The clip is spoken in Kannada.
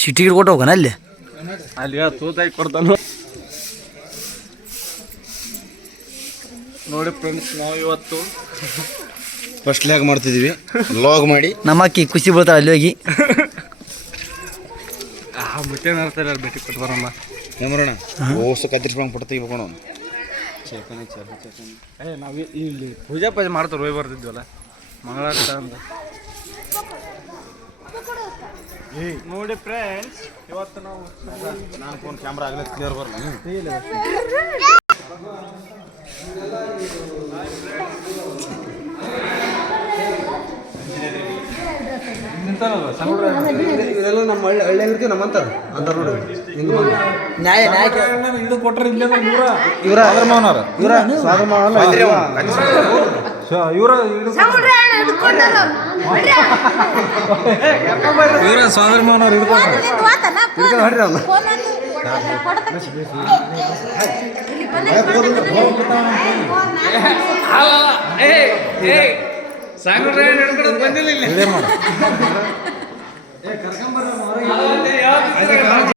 ಸಿಟಿಗೆ ಕೊಟ್ಟು ಹೋಗೋಣ ಅಲ್ಲಿ ಅಲ್ಲಿ ತೂತಾಗಿ ಕೊಡ್ತಾನು ನೋಡಿ ಫ್ರೆಂಡ್ಸ್. ನಾವು ಇವತ್ತು ಫಸ್ಟ್ ಲ್ಯಾಗ್ ಮಾಡ್ತಿದೀವಿ, ಲಾಗ್ ಮಾಡಿ ನಮ್ಮ ಅಕ್ಕಿ ಖುಷಿ ಬೀಳ್ತಾಳೆ ಅಲ್ಲಿ ಹೋಗಿ. ಮುತ್ತೇನು ಇರ್ತಾರೆ ಅಲ್ಲಿ ಭೇಟಿ ಕೊಟ್ಟು ಬರೋಣ ಏಮರೋಣ ಓಸು ಕತ್ತಿರ್ಸ್ಕೊಂಡು ಪುಟ್ಟ ತೆಗಿಬೇಕೋಣ. ನಾವು ಇಲ್ಲಿ ಪೂಜೆ ಮಾಡ್ತಾರೆ ಹೋಗಿ ಬರ್ತಿದ್ವಲ್ಲ ಮಂಗಳಾರ ಅಂತ. ನೋಡಿ ಫ್ರೆಂಡ್ಸ್, ಇವತ್ತು ನಾವು ನಾನು ಫೋನ್ ಕ್ಯಾಮ್ರಾ ಆಗಲೇ ಕ್ಲಿಯರ್ ಬರಲ್ಲ. ಇವರೆಲ್ಲ ನಮ್ಮ ಹಳ್ಳಿಯಾಗಿರ್ತೀವಿ ನಮ್ಮಂತಾರ ಅಂತ ನೋಡಿ ನ್ಯಾಯ ನ್ಯಾಯ ಇದು ಕೊಟ್ಟರೆ ಇಲ್ಲೇ ಇವರ ಮಾವನವ್ರ ಇವರ ಸಾಗರ ಮಾವಲ್ಲ ಇವರ ಸ್ವಾಗರ ಮಾವನವ್ರು ಹಿಡ್ಕೊಂಡು ಹೊಡ್ರಿ ಅವ್ನು ಬಂದಿಲ್ಲ.